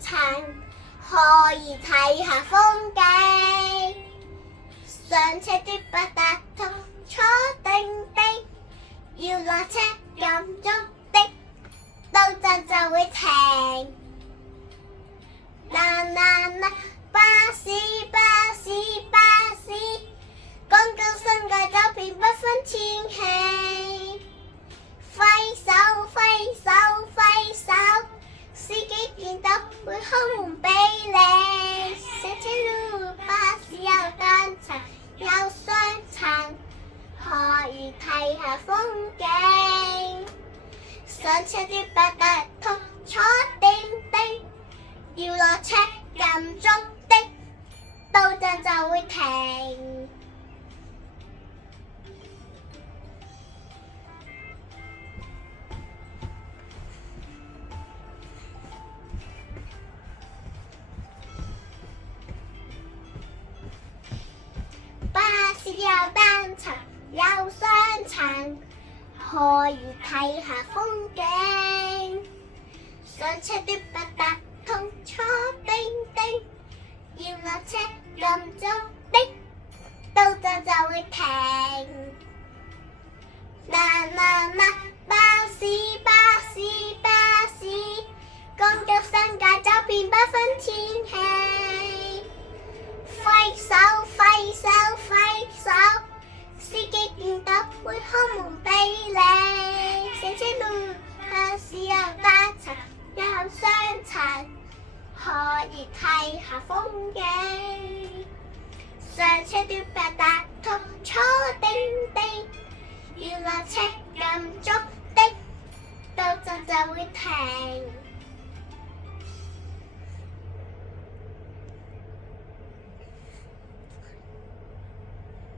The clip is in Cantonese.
層，可以睇下風景。上車的八達通坐定定，要落車撳鐘的，到站就會停。啦啦啦，巴士巴士巴士，廣告新界走遍不分天氣。揮手揮手揮手，司機見到會開門俾你。上車路巴士有單層有雙層，可以睇下風景。上車的八達通坐定定，要落車撳鐘的，到站就會停。巴士有單層有雙層，可以睇下風景。上車的八達通坐定定，要落車撳鐘的，到站就會停。啦啦啦，巴士巴士巴士，廣州新界走遍不分天氣。揮手揮手揮手，司機見到會開門俾你。上車路巴士有單層有雙層，可以睇下風景。上車的八達通坐定定，要落車撳鐘的，到站就會停。